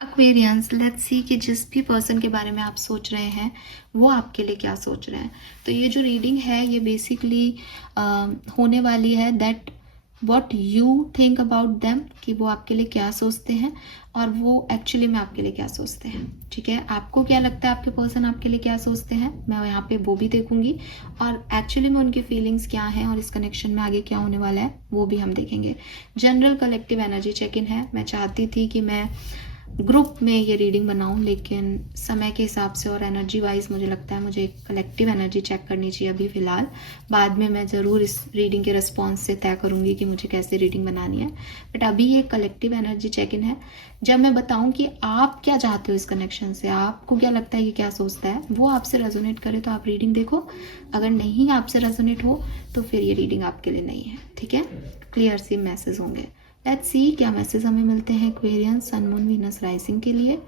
Aquarians, let's see कि जिस भी पर्सन के बारे में आप सोच रहे हैं वो आपके लिए क्या सोच रहे हैं। तो ये जो रीडिंग है ये बेसिकली होने वाली है that what you think about them, कि वो आपके लिए क्या सोचते हैं और वो एक्चुअली में आपके लिए क्या सोचते हैं। ठीक है, आपको क्या लगता है आपके पर्सन आपके लिए क्या सोचते हैं, मैं यहाँ पे वो भी देखूंगी, और एक्चुअली में उनकी फीलिंग्स क्या हैं और इस कनेक्शन में आगे क्या होने वाला है वो भी हम देखेंगे। General collective energy check in है। मैं चाहती थी कि मैं ग्रुप में ये रीडिंग बनाऊं, लेकिन समय के हिसाब से और एनर्जी वाइज मुझे लगता है मुझे एक कलेक्टिव एनर्जी चेक करनी चाहिए अभी फ़िलहाल। बाद में मैं ज़रूर इस रीडिंग के रिस्पॉन्स से तय करूंगी कि मुझे कैसे रीडिंग बनानी है, बट अभी ये कलेक्टिव एनर्जी चेक इन है। जब मैं बताऊं कि आप क्या चाहते हो इस कनेक्शन से, आपको क्या लगता है ये क्या सोचता है, वो आपसे रेजोनेट करे तो आप रीडिंग देखो। अगर नहीं आपसे रेजोनेट हो तो फिर ये रीडिंग आपके लिए नहीं है। ठीक है, क्लियर सी मैसेज होंगे। लेट्स सी क्या मैसेज हमें मिलते हैं Aquarians sun moon Venus rising के लिए।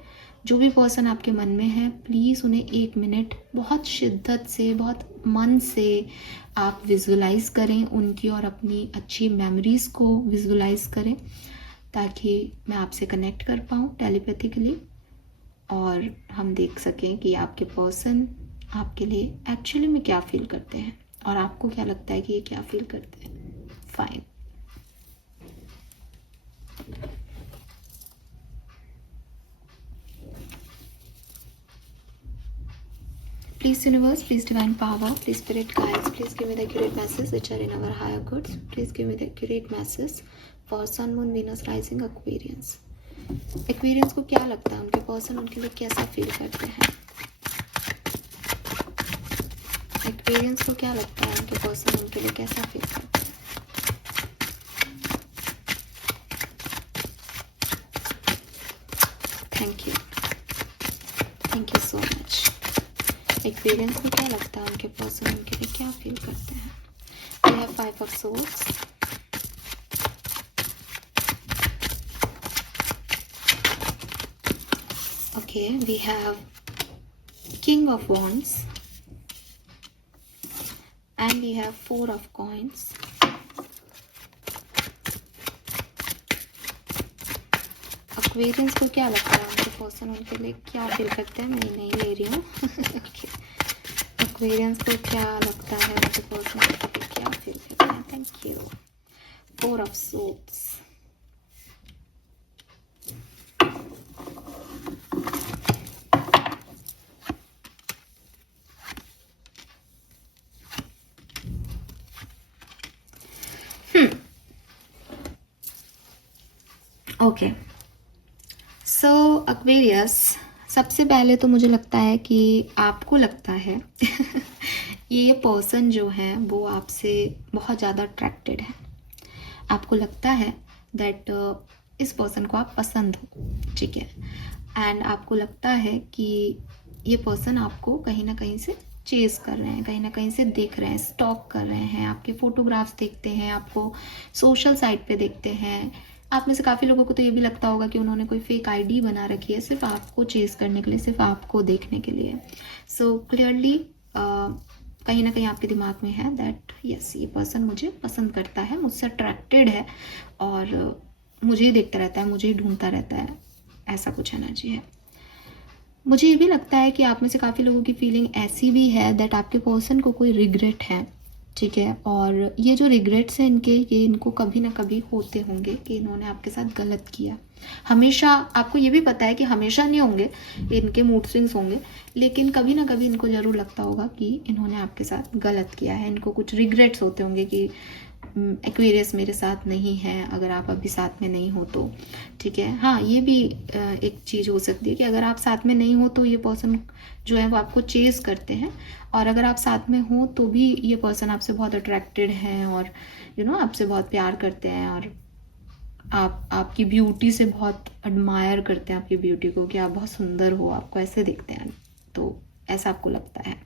जो भी पर्सन आपके मन में है प्लीज़ उन्हें 1 मिनट बहुत शिद्दत से, बहुत मन से आप विजुलाइज करें उनकी, और अपनी अच्छी मेमोरीज़ को विजुलाइज करें ताकि मैं आपसे कनेक्ट कर पाऊँ टेलीपैथिकली और हम देख सकें कि आपके पर्सन आपके लिए एक्चुअली में क्या फील करते हैं और आपको क्या लगता है कि ये क्या फील करते हैं। Fine. Please universe, please divine power, please spirit guides, please give me the accurate message which are in our higher goods. Please give me the accurate message for sun moon venus rising Aquarians. Aquarians को क्या लगता है उनके person उनके लिए कैसा feel करते हैं। Aquarians को क्या लगता है उनके पर्सन उनके लिए कैसा फील करते हैं। Thank you so much. Experience को क्या लगता है उनके पर्सन उनके लिए क्या फील करते हैं। We have 5 of swords, okay, we have king of wands and we have 4 of coins. Aquarians को क्या लगता है उनके पर्सन उनके लिए क्या फील करते हैं। मैं नहीं ले रही हूँ। एक्वेरियंस को क्या लगता है उनके पर्सन उनके लिए क्या फील करते हैं। Thank you. 4 of swords, okay. So Aquarius, सबसे पहले तो मुझे लगता है कि आपको लगता है ये पर्सन जो है वो आपसे बहुत ज़्यादा अट्रैक्टेड है। आपको लगता है दैट इस पर्सन को आप पसंद हो। ठीक है, एंड आपको लगता है कि ये पर्सन आपको कहीं ना कहीं से चेज़ कर रहे हैं, कहीं ना कहीं से देख रहे हैं, स्टॉक कर रहे हैं, आपके फ़ोटोग्राफ्स देखते हैं, आपको सोशल साइट पे देखते हैं। आप में से काफ़ी लोगों को तो ये भी लगता होगा कि उन्होंने कोई फेक आईडी बना रखी है सिर्फ आपको चेज़ करने के लिए, सिर्फ आपको देखने के लिए। सो क्लियरली कहीं ना कहीं आपके दिमाग में है दैट यस ये पर्सन मुझे पसंद करता है, मुझसे अट्रैक्टेड है और मुझे ही देखता रहता है, मुझे ही ढूंढता रहता है, ऐसा कुछ एनर्जी है। मुझे ये भी लगता है कि आप में से काफ़ी लोगों की फीलिंग ऐसी भी है दैट आपके पर्सन को कोई रिग्रेट है। ठीक है, और ये जो रिग्रेट्स हैं इनके, ये इनको कभी ना कभी होते होंगे कि इन्होंने आपके साथ गलत किया। हमेशा आपको ये भी पता है कि हमेशा नहीं होंगे, इनके मूड स्विंग्स होंगे, लेकिन कभी ना कभी इनको ज़रूर लगता होगा कि इन्होंने आपके साथ गलत किया है। इनको कुछ रिग्रेट्स होते होंगे कि एक्वेरियस मेरे साथ नहीं है, अगर आप अभी साथ में नहीं हो तो। ठीक है, हाँ ये भी एक चीज़ हो सकती है कि अगर आप साथ में नहीं हो तो ये पर्सन जो है वो आपको चेज़ करते हैं, और अगर आप साथ में हो तो भी ये पर्सन आपसे बहुत अट्रैक्टेड हैं और आपसे बहुत प्यार करते हैं, और आपकी ब्यूटी से बहुत एडमायर करते हैं आपकी ब्यूटी को, कि आप बहुत सुंदर हो, आपको ऐसे देखते हैं, तो ऐसा आपको लगता है।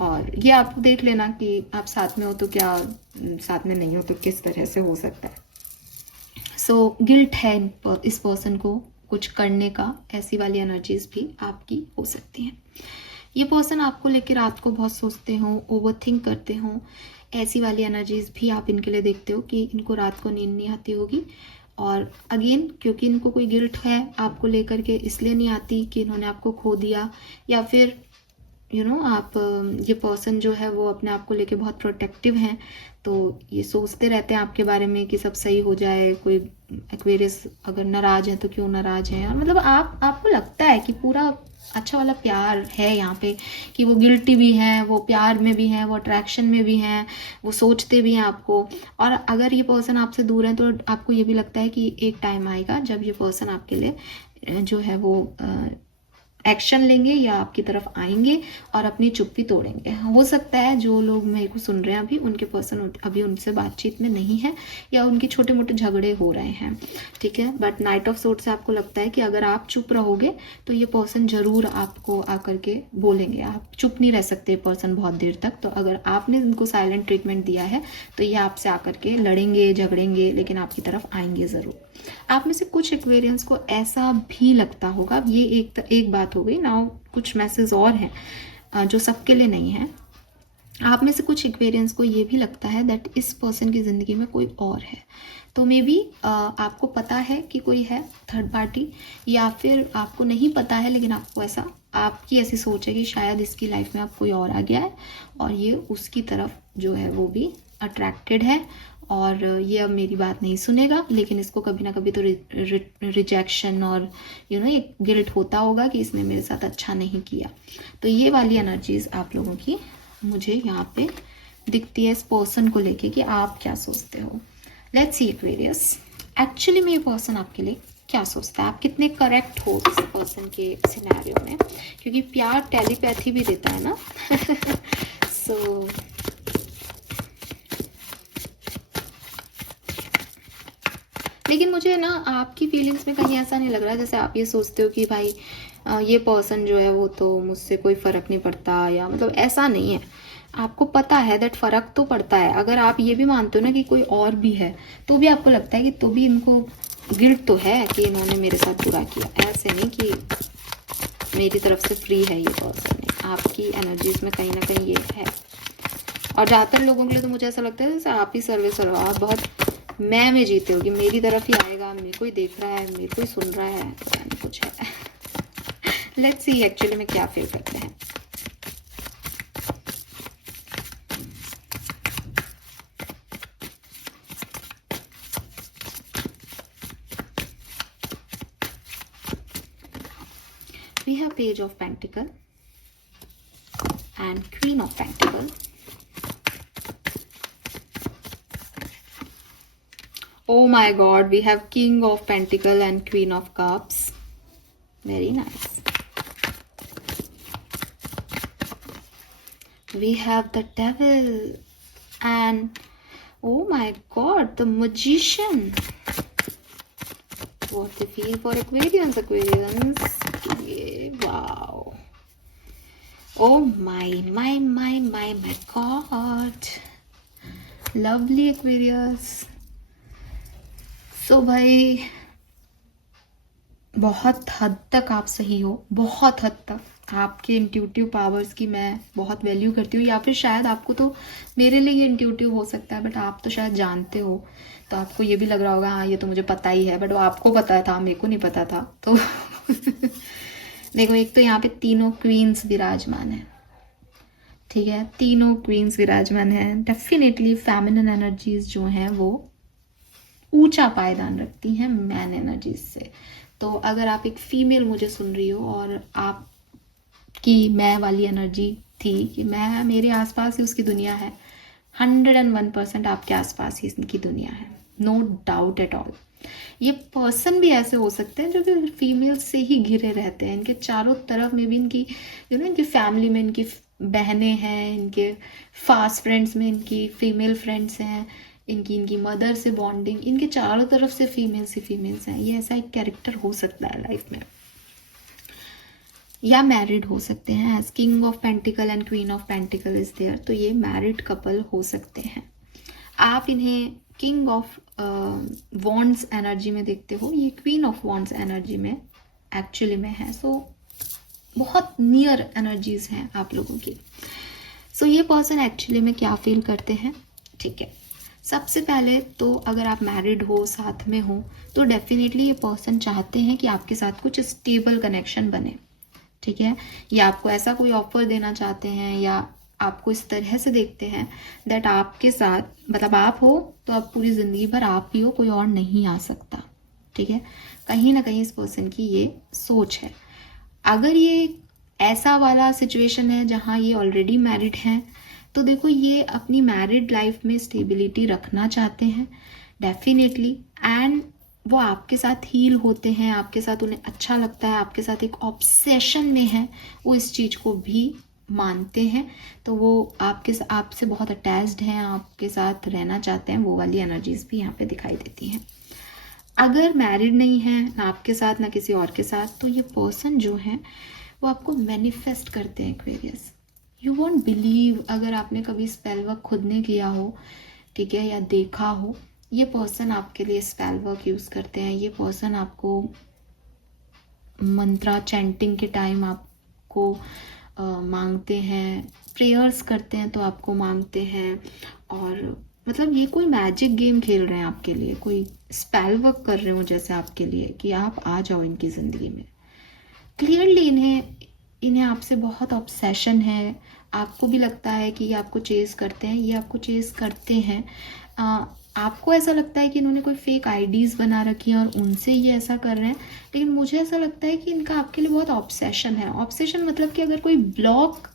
और ये आप देख लेना कि आप साथ में हो तो क्या, साथ में नहीं हो तो किस तरह से हो सकता है। सो गिल्ट है इस पर्सन को कुछ करने का, ऐसी वाली एनर्जीज भी आपकी हो सकती हैं। ये पर्सन आपको लेकर रात को बहुत सोचते हो, ओवर थिंक करते हो, ऐसी वाली एनर्जीज भी आप इनके लिए देखते हो कि इनको रात को नींद नहीं आती होगी और अगेन क्योंकि इनको कोई गिल्ट है आपको लेकर के, इसलिए नहीं आती कि इन्होंने आपको खो दिया, या फिर आप ये पर्सन जो है वो अपने आप को लेके बहुत प्रोटेक्टिव हैं, तो ये सोचते रहते हैं आपके बारे में कि सब सही हो जाए। कोई एक्वेरियस अगर नाराज है तो क्यों नाराज है, और मतलब आपको लगता है कि पूरा अच्छा वाला प्यार है यहाँ पे, कि वो गिल्टी भी हैं, वो प्यार में भी हैं, वो अट्रैक्शन में भी हैं, वो सोचते भी हैं आपको। और अगर ये पर्सन आपसे दूर है तो आपको ये भी लगता है कि एक टाइम आएगा जब ये पर्सन आपके लिए जो है वो एक्शन लेंगे या आपकी तरफ आएंगे और अपनी चुप्पी तोड़ेंगे। हो सकता है जो लोग मेरे को सुन रहे हैं अभी, उनके पर्सन अभी उनसे बातचीत में नहीं है, या उनके छोटे मोटे झगड़े हो रहे हैं, ठीक है। बट नाइट ऑफ सोर्ड से आपको लगता है कि अगर आप चुप रहोगे तो ये पर्सन ज़रूर आपको आकर के बोलेंगे। आप चुप नहीं रह सकते पर्सन बहुत देर तक, तो अगर आपने इनको साइलेंट ट्रीटमेंट दिया है तो ये आपसे आकर के लड़ेंगे झगड़ेंगे, लेकिन आपकी तरफ आएंगे ज़रूर। आप में से कुछ एक्वेरियंस को ऐसा भी लगता होगा, ये एक बात हो गई ना। कुछ मैसेज और हैं जो सबके लिए नहीं है। आप में से कुछ एक्वेरियंस को ये भी लगता है दैट इस पर्सन की ज़िंदगी में कोई और है। तो मे बी आपको पता है कि कोई है थर्ड पार्टी, या फिर आपको नहीं पता है लेकिन आपको आपकी ऐसी सोच है कि शायद इसकी लाइफ में अब कोई और आ गया है और ये उसकी तरफ जो है वो भी अट्रैक्टेड है, और ये अब मेरी बात नहीं सुनेगा, लेकिन इसको कभी ना कभी तो रिजेक्शन और एक गिल्ट होता होगा कि इसने मेरे साथ अच्छा नहीं किया। तो ये वाली एनर्जीज आप लोगों की मुझे यहाँ पे दिखती है इस पर्सन को लेके कि आप क्या सोचते हो। लेट्स सी एक्वेरियस, एक्चुअली में ये पर्सन आपके लिए क्या सोचता है, आप कितने करेक्ट हो इस पर्सन के सिनेरियो में, क्योंकि प्यार टेलीपैथी भी देता है ना। सो लेकिन मुझे ना आपकी फीलिंग्स में कहीं ऐसा नहीं लग रहा जैसे आप ये सोचते हो कि भाई ये पर्सन जो है वो तो मुझसे कोई फ़र्क नहीं पड़ता, या मतलब ऐसा नहीं है। आपको पता है दैट फ़र्क तो पड़ता है। अगर आप ये भी मानते हो ना कि कोई और भी है, तो भी आपको लगता है कि तो भी इनको गिल्ट तो है कि इन्होंने मेरे साथ बुरा किया। ऐसे नहीं कि मेरी तरफ से फ्री है ये पर्सन, आपकी एनर्जीज में कहीं ना कहीं ये है। और ज़्यादातर लोगों के लिए तो मुझे ऐसा लगता है जैसे आप ही सर्वे आप बहुत मैं में जीते हो कि मेरी तरफ ही आएगा, मेरे को ही देख रहा है, मेरे को ही सुन रहा है, पता नहीं कुछ है। लेट्स सी एक्चुअली में क्या फील करते हैं। We have Page of Pentacle and Queen of Pentacle. Oh my God, we have King of Pentacle and Queen of Cups. Very nice. We have the Devil and oh my God, the Magician. What they feel for Aquarians, wow. Oh my God. Lovely Aquarius. So भाई बहुत हद तक आप सही हो, बहुत हद तक। आपके इंट्यूटिव पावर्स की मैं बहुत वैल्यू करती हूँ, या फिर शायद आपको तो मेरे लिए ये इंट्यूटिव हो सकता है, बट आप तो शायद जानते हो, तो आपको ये भी लग रहा होगा हाँ ये तो मुझे पता ही है, बट वो आपको पता था, मेरे को नहीं पता था। तो देखो, एक तो यहाँ पे तीनों क्वींस विराजमान है, ठीक है, तीनों क्वींस विराजमान है। डेफिनेटली फेमिनिन एनर्जीज जो हैं वो ऊंचा पायदान रखती हैं मैन एनर्जीज से। तो अगर आप एक फीमेल मुझे सुन रही हो और आपकी मैं वाली एनर्जी थी कि मैं मेरे आसपास ही उसकी दुनिया है, 101% आपके आसपास ही इसकी दुनिया है, नो डाउट एट ऑल। ये पर्सन भी ऐसे हो सकते हैं जो कि फीमेल से ही घिरे रहते हैं, इनके चारों तरफ में भी इनकी इनकी फैमिली में इनकी बहनें हैं, इनके फास्ट फ्रेंड्स में इनकी फीमेल फ्रेंड्स हैं, इनकी मदर से बॉन्डिंग, इनके चारों तरफ से फीमेल्स हैं। ये ऐसा एक कैरेक्टर हो सकता है लाइफ में, या मैरिड हो सकते हैं, as king of pentacle and queen of pentacle is there, तो ये मैरिड कपल हो सकते हैं। आप इन्हें किंग ऑफ वॉन्ड्स एनर्जी में देखते हो, ये क्वीन ऑफ वॉन्ड्स एनर्जी में एक्चुअली में है। सो बहुत नियर एनर्जीज हैं आप लोगों की। सो ये पर्सन एक्चुअली में क्या फील करते हैं, ठीक है। सबसे पहले तो अगर आप मैरिड हो, साथ में हो, तो डेफिनेटली ये पर्सन चाहते हैं कि आपके साथ कुछ स्टेबल कनेक्शन बने, ठीक है। या आपको ऐसा कोई ऑफर देना चाहते हैं, या आपको इस तरह से देखते हैं दैट आपके साथ मतलब आप हो तो अब पूरी ज़िंदगी भर आप ही हो, कोई और नहीं आ सकता, ठीक है। कहीं ना कहीं इस पर्सन की ये सोच है। अगर ये ऐसा वाला सिचुएशन है जहाँ ये ऑलरेडी मैरिड हैं, तो देखो ये अपनी मैरिड लाइफ में स्टेबिलिटी रखना चाहते हैं डेफिनेटली, एंड वो आपके साथ हील होते हैं, आपके साथ उन्हें अच्छा लगता है, आपके साथ एक ऑब्सेशन में है, वो इस चीज़ को भी मानते हैं। तो वो आपसे बहुत अटैच्ड हैं, आपके साथ रहना चाहते हैं, वो वाली एनर्जीज भी यहाँ पे दिखाई देती हैं। अगर मैरिड नहीं है ना आपके साथ ना किसी और के साथ, तो ये पर्सन जो है वो आपको मैनिफेस्ट करते हैं एक्वेरियस। यू वॉन्ट बिलीव, अगर आपने कभी स्पेल वर्क खुद ने किया हो, ठीक है, या देखा हो, ये पर्सन आपके लिए स्पेल वर्क यूज़ करते हैं। ये पर्सन आपको मंत्रा चैंटिंग के टाइम आपको मांगते हैं, प्रेयर्स करते हैं तो आपको मांगते हैं, और मतलब ये कोई मैजिक गेम खेल रहे हैं आपके लिए, कोई स्पेल वर्क कर रहे हो जैसे आपके लिए कि आप आ जाओ इनकी ज़िंदगी में। क्लियरली इन्हें आपसे बहुत ऑब्सेशन है। आपको भी लगता है कि ये आपको चेज़ करते हैं, ये आपको चेज़ करते हैं। आपको ऐसा लगता है कि इन्होंने कोई फेक आईडीज़ बना रखी हैं और उनसे ये ऐसा कर रहे हैं, लेकिन मुझे ऐसा लगता है कि इनका आपके लिए बहुत ऑब्सेशन है। ऑब्सेशन मतलब कि अगर कोई ब्लॉक्ड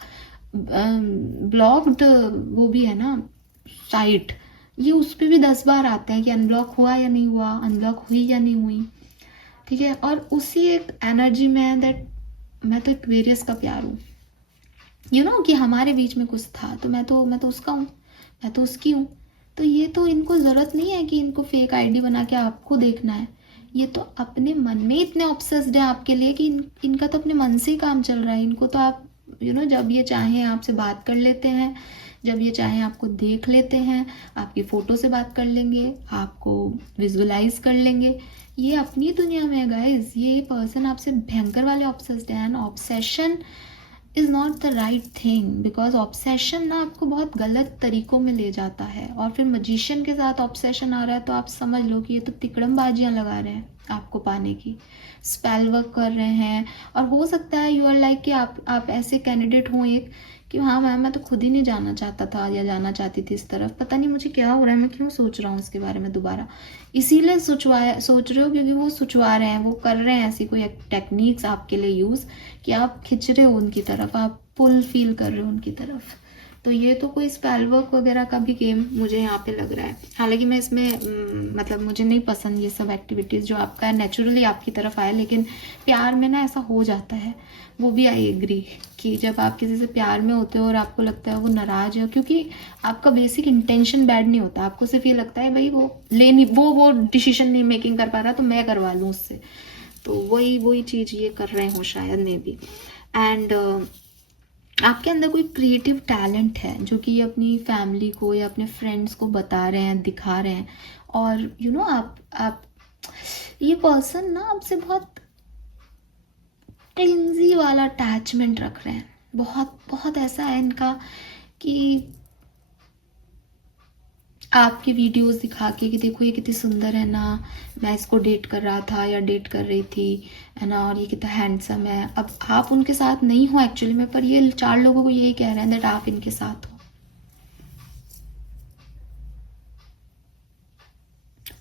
वो भी है ना साइट, ये उस पर भी 10 बार आते हैं कि अनब्लॉक हुआ या नहीं हुआ, अनब्लॉक हुई या नहीं हुई, ठीक है। और उसी एक एनर्जी में है दैट मैं तो एक्वेरियस का प्यार हूँ, यू नो, कि हमारे बीच में कुछ था तो मैं तो उसका हूँ, मैं तो उसकी हूँ। तो ये तो इनको ज़रूरत नहीं है कि इनको फेक आईडी बना के आपको देखना है। ये तो अपने मन में इतने ऑब्सेस्ड है आपके लिए कि इनका तो अपने मन से ही काम चल रहा है। इनको तो आप जब ये चाहें आपसे बात कर लेते हैं, जब ये चाहें आपको देख लेते हैं, आपकी फ़ोटो से बात कर लेंगे, आपको विजुअलाइज कर लेंगे। ये अपनी दुनिया में है गाइज। ये पर्सन आपसे भयंकर वाले ऑब्सेस्ड है, and obsession is not the right thing, because obsession ना आपको बहुत गलत तरीक़ों में ले जाता है। और फिर मजिशियन के साथ ऑब्सेशन आ रहा है तो आप समझ लो कि ये तो तिकड़मबाजियाँ लगा रहे हैं आपको पाने की, स्पेल वर्क कर रहे हैं। और हो सकता है यू आर लाइक कि आप ऐसे कैंडिडेट हों एक कि हाँ मैम मैं तो खुद ही नहीं जाना चाहता था या जाना चाहती थी इस तरफ, पता नहीं मुझे क्या हो रहा है, मैं क्यों सोच रहा हूँ इसके बारे में दोबारा। इसीलिए सोच रहे हो क्योंकि वो सोचवा रहे हैं, वो कर रहे हैं ऐसी कोई टेक्निक्स आपके लिए यूज़ कि आप खिंच रहे हो उनकी तरफ, आप पुल फील कर रहे हो उनकी तरफ। तो ये तो कोई स्पेल वर्क वगैरह का भी गेम मुझे यहाँ पे लग रहा है। हालांकि मैं इसमें मतलब मुझे नहीं पसंद ये सब एक्टिविटीज़ जो आपका नेचुरली आपकी तरफ आए, लेकिन प्यार में ना ऐसा हो जाता है। वो भी आई एग्री कि जब आप किसी से प्यार में होते हो और आपको लगता है वो नाराज़ है, क्योंकि आपका बेसिक इंटेंशन बैड नहीं होता, आपको सिर्फ ये लगता है भाई वो डिसीजन नहीं मेकिंग कर पा रहा तो मैं करवा लूँ उससे। तो वही चीज़ ये कर रहे हो शायद मे बी। एंड आपके अंदर कोई क्रिएटिव टैलेंट है जो कि ये अपनी फैमिली को या अपने फ्रेंड्स को बता रहे हैं, दिखा रहे हैं। और आप ये पर्सन ना आपसे बहुत क्लिंजी वाला अटैचमेंट रख रहे हैं, बहुत बहुत ऐसा है इनका कि आपकी वीडियोस दिखा के कि देखो ये कितनी सुंदर है ना, मैं इसको डेट कर रहा था या डेट कर रही थी, है ना, और ये कितना हैंडसम है। अब आप उनके साथ नहीं हो एक्चुअली में, पर ये 4 लोगों को यही कह रहे हैं दैट आप इनके साथ हो।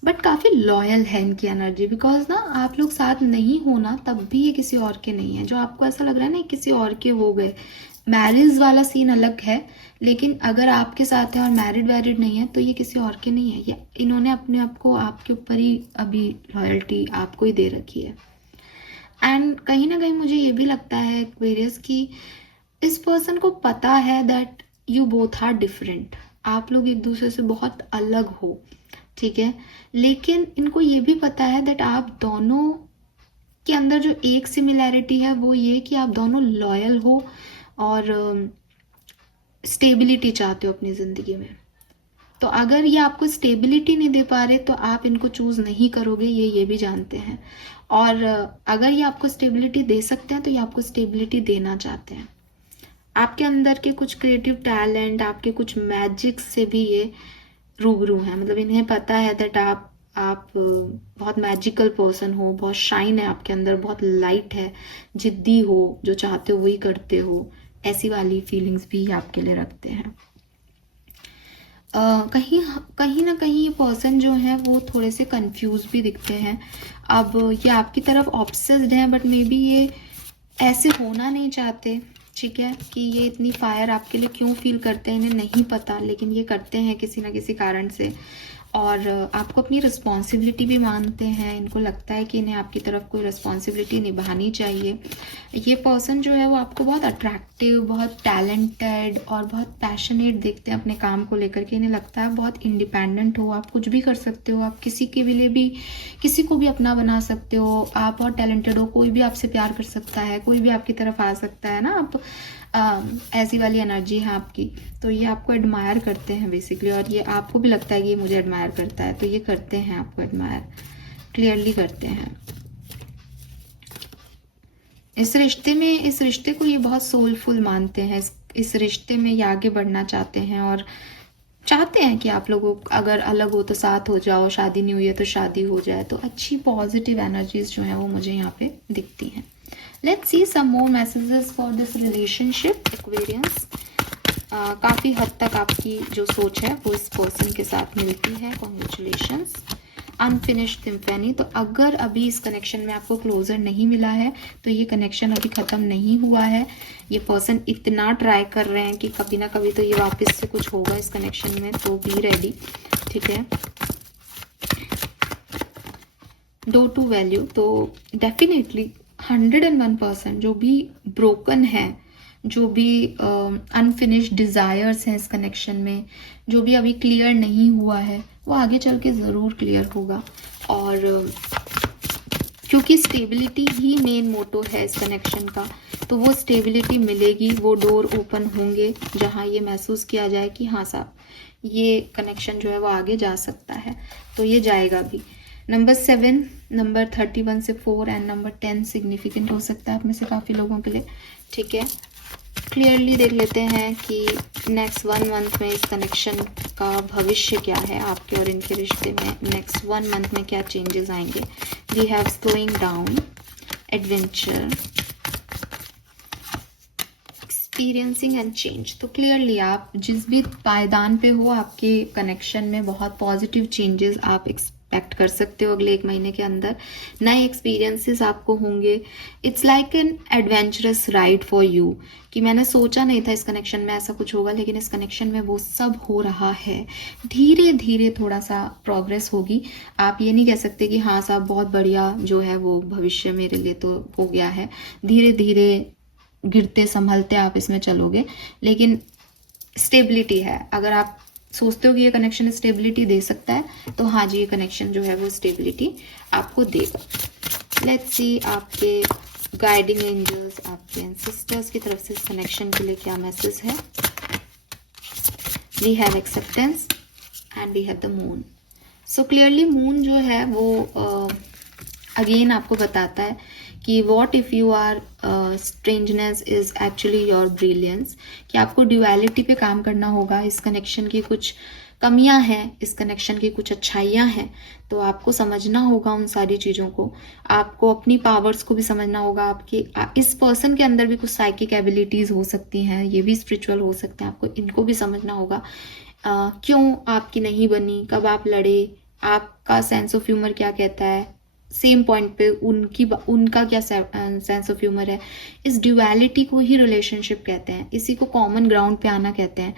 बट काफ़ी लॉयल है इनकी एनर्जी, बिकॉज ना आप लोग साथ नहीं हो ना तब भी ये किसी और के नहीं है। जो आपको ऐसा लग रहा है ना किसी और के हो गए, मैरिज वाला सीन अलग है, लेकिन अगर आपके साथ है और मैरिड वैरिड नहीं है तो ये किसी और के नहीं है। ये इन्होंने अपने आप को आपके ऊपर ही अभी लॉयल्टी आपको ही दे रखी है। एंड कहीं ना कहीं मुझे ये भी लगता है एक्वेरियस कि इस पर्सन को पता है that you both are different, आप लोग एक दूसरे से बहुत अलग हो, ठीक है। लेकिन इनको ये भी पता है दैट आप दोनों के अंदर जो एक सिमिलैरिटी है वो ये कि आप दोनों लॉयल हो और स्टेबिलिटी चाहते हो अपनी ज़िंदगी में। तो अगर ये आपको स्टेबिलिटी नहीं दे पा रहे तो आप इनको चूज़ नहीं करोगे, ये भी जानते हैं। और अगर ये आपको स्टेबिलिटी दे सकते हैं तो ये आपको स्टेबिलिटी देना चाहते हैं। आपके अंदर के कुछ क्रिएटिव टैलेंट, आपके कुछ मैजिक से भी ये रूबरू हैं, मतलब इन्हें पता है दैट आप बहुत मैजिकल पर्सन हो, बहुत शाइन है आपके अंदर, बहुत लाइट है, जिद्दी हो, जो चाहते हो वही करते हो, ऐसी वाली फीलिंग्स भी आपके लिए रखते हैं। कहीं कहीं ना कहीं ये पर्सन जो है वो थोड़े से कंफ्यूज भी दिखते हैं। अब ये आपकी तरफ ऑब्सेस्ड है, बट मे बी ये ऐसे होना नहीं चाहते, ठीक है, कि ये इतनी फायर आपके लिए क्यों फील करते हैं इन्हें नहीं पता, लेकिन ये करते हैं किसी ना किसी कारण से। और आपको अपनी रिस्पॉन्सिबिलिटी भी मानते हैं, इनको लगता है कि इन्हें आपकी तरफ कोई रिस्पॉन्सिबिलिटी निभानी चाहिए। ये पर्सन जो है वो आपको बहुत अट्रैक्टिव, बहुत टैलेंटेड और बहुत पैशनेट देखते हैं अपने काम को लेकर के। इन्हें लगता है बहुत इंडिपेंडेंट हो, आप कुछ भी कर सकते हो, आप किसी के लिए भी, किसी को भी अपना बना सकते हो, आप बहुत टैलेंटेड हो, कोई भी आपसे प्यार कर सकता है, कोई भी आपकी तरफ आ सकता है ना, आप ऐसी वाली एनर्जी है आपकी। तो ये आपको एडमायर करते हैं बेसिकली, और ये आपको भी लगता है कि ये मुझे एडमायर करता है, तो ये करते हैं आपको एडमायर, क्लियरली करते हैं। इस रिश्ते को ये बहुत सोलफुल मानते हैं, इस रिश्ते में ये आगे बढ़ना चाहते हैं, और चाहते हैं कि आप लोगों अगर अलग हो तो साथ हो जाओ, शादी नहीं हुई है तो शादी हो जाए। तो अच्छी पॉजिटिव एनर्जीज जो हैं वो मुझे यहाँ पे दिखती हैं। Let's see some more messages for this relationship Aquarians. काफ़ी हद तक आपकी जो सोच है वो इस पर्सन के साथ मिलती है। कॉन्ग्रेचुलेशंस। अनफिनिश्ड सिम्फनी, तो अगर अभी इस कनेक्शन में आपको क्लोजर नहीं मिला है तो ये कनेक्शन अभी ख़त्म नहीं हुआ है। ये पर्सन इतना ट्राई कर रहे हैं कि कभी ना कभी तो ये वापस से कुछ होगा इस कनेक्शन में, तो बी रेडी, ठीक है। डो टू वैल्यू, तो डेफिनेटली 101% जो भी ब्रोकन है, जो भी अनफिनिश्ड डिज़ायर्स हैं इस कनेक्शन में, जो भी अभी क्लियर नहीं हुआ है, वो आगे चल के ज़रूर क्लियर होगा। और क्योंकि स्टेबिलिटी ही मेन मोटो है इस कनेक्शन का, तो वो स्टेबिलिटी मिलेगी, वो डोर ओपन होंगे जहाँ ये महसूस किया जाए कि हाँ साहब ये कनेक्शन जो है वो आगे जा सकता है, तो ये जाएगा भी। नंबर 7, नंबर 31 से 4 एंड नंबर 10 सिग्निफिकेंट हो सकता है आप में से काफ़ी लोगों के लिए, ठीक है। क्लियरली देख लेते हैं कि नेक्स्ट 1 मंथ में इस कनेक्शन का भविष्य क्या है आपके और इनके रिश्ते में। नेक्स्ट 1 मंथ में क्या चेंजेस आएंगे। We have slowing down, adventure, experiencing and change. तो क्लियरली आप जिस भी पायदान पे हो, आपके कनेक्शन में बहुत पॉजिटिव चेंजेस आप एक्सपेक्ट कर सकते हो अगले 1 महीने के अंदर। नए एक्सपीरियंसेस आपको होंगे। It's like an adventurous ride for you, कि मैंने सोचा नहीं था इस कनेक्शन में ऐसा कुछ होगा, लेकिन इस कनेक्शन में वो सब हो रहा है। धीरे धीरे थोड़ा सा प्रोग्रेस होगी। आप ये नहीं कह सकते कि हाँ साहब बहुत बढ़िया जो है वो भविष्य मेरे लिए तो हो गया है। धीरे धीरे गिरते संभलते आप इसमें चलोगे, लेकिन स्टेबिलिटी है। अगर आप सोचते हो कि ये कनेक्शन स्टेबिलिटी दे सकता है, तो हाँ जी ये कनेक्शन जो है वो स्टेबिलिटी आपको देगा। लेट्स सी आपके गाइडिंग एंजल्स, आपके एंसेस्टर्स की तरफ से इस कनेक्शन के लिए क्या मैसेज है। We have acceptance and we have the moon. So clearly moon जो है वो अगेन आपको बताता है कि what if you are strangeness is actually your brilliance, कि आपको ड्यूअलिटी पे काम करना होगा। इस कनेक्शन की कुछ कमियां हैं, इस कनेक्शन की कुछ अच्छाइयां हैं, तो आपको समझना होगा उन सारी चीज़ों को। आपको अपनी पावर्स को भी समझना होगा। आपके इस पर्सन के अंदर भी कुछ साइकिक एबिलिटीज़ हो सकती हैं, ये भी स्पिरिचुअल हो सकते हैं, आपको इनको भी समझना होगा। क्यों आपकी नहीं बनी, कब आप लड़े, आपका सेंस ऑफ ह्यूमर क्या कहता है, सेम पॉइंट पे उनका क्या सेंस ऑफ ह्यूमर है। इस ड्यूअलिटी को ही रिलेशनशिप कहते हैं, इसी को कॉमन ग्राउंड पे आना कहते हैं।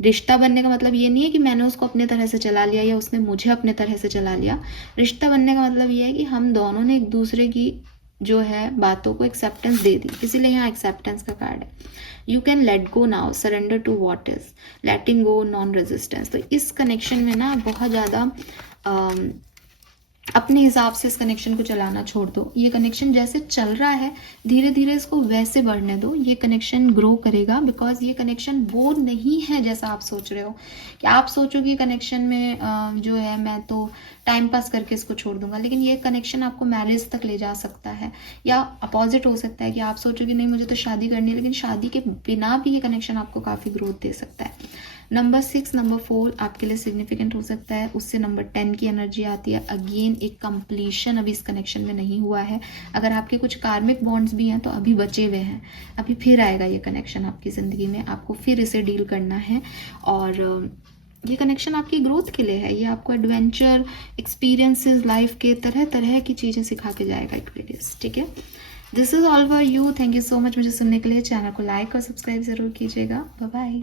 रिश्ता बनने का मतलब ये नहीं है कि मैंने उसको अपने तरह से चला लिया या उसने मुझे अपने तरह से चला लिया। रिश्ता बनने का मतलब ये है कि हम दोनों ने एक दूसरे की जो है बातों को एक्सेप्टेंस दे दी, इसीलिए यहाँ एक्सेप्टेंस का कार्ड है। You can let go now, surrender to what is, letting go, non resistance. तो इस कनेक्शन में ना बहुत ज़्यादा अपने हिसाब से इस कनेक्शन को चलाना छोड़ दो। ये कनेक्शन जैसे चल रहा है धीरे धीरे इसको वैसे बढ़ने दो। ये कनेक्शन ग्रो करेगा, बिकॉज ये कनेक्शन वो नहीं है जैसा आप सोच रहे हो। कि आप सोचो कि कनेक्शन में जो है मैं तो टाइम पास करके इसको छोड़ दूंगा, लेकिन ये कनेक्शन आपको मैरिज तक ले जा सकता है। या अपोजिट हो सकता है कि आप सोचो कि नहीं मुझे तो शादी करनी है, लेकिन शादी के बिना भी ये कनेक्शन आपको काफ़ी ग्रोथ दे सकता है। नंबर 6, नंबर 4 आपके लिए सिग्निफिकेंट हो सकता है, उससे नंबर 10 की एनर्जी आती है। अगेन एक कंप्लीशन अभी इस कनेक्शन में नहीं हुआ है। अगर आपके कुछ कार्मिक बॉन्ड्स भी हैं तो अभी बचे हुए हैं, अभी फिर आएगा ये कनेक्शन आपकी ज़िंदगी में, आपको फिर इसे डील करना है। और ये कनेक्शन आपकी ग्रोथ के लिए है, ये आपको एडवेंचर एक्सपीरियंसेस लाइफ के तरह तरह की चीज़ें सिखा के जाएगा एक्वेरियस, ठीक है। This is all for you. Thank you so much मुझे सुनने के लिए। चैनल को लाइक और सब्सक्राइब ज़रूर कीजिएगा। Bye bye.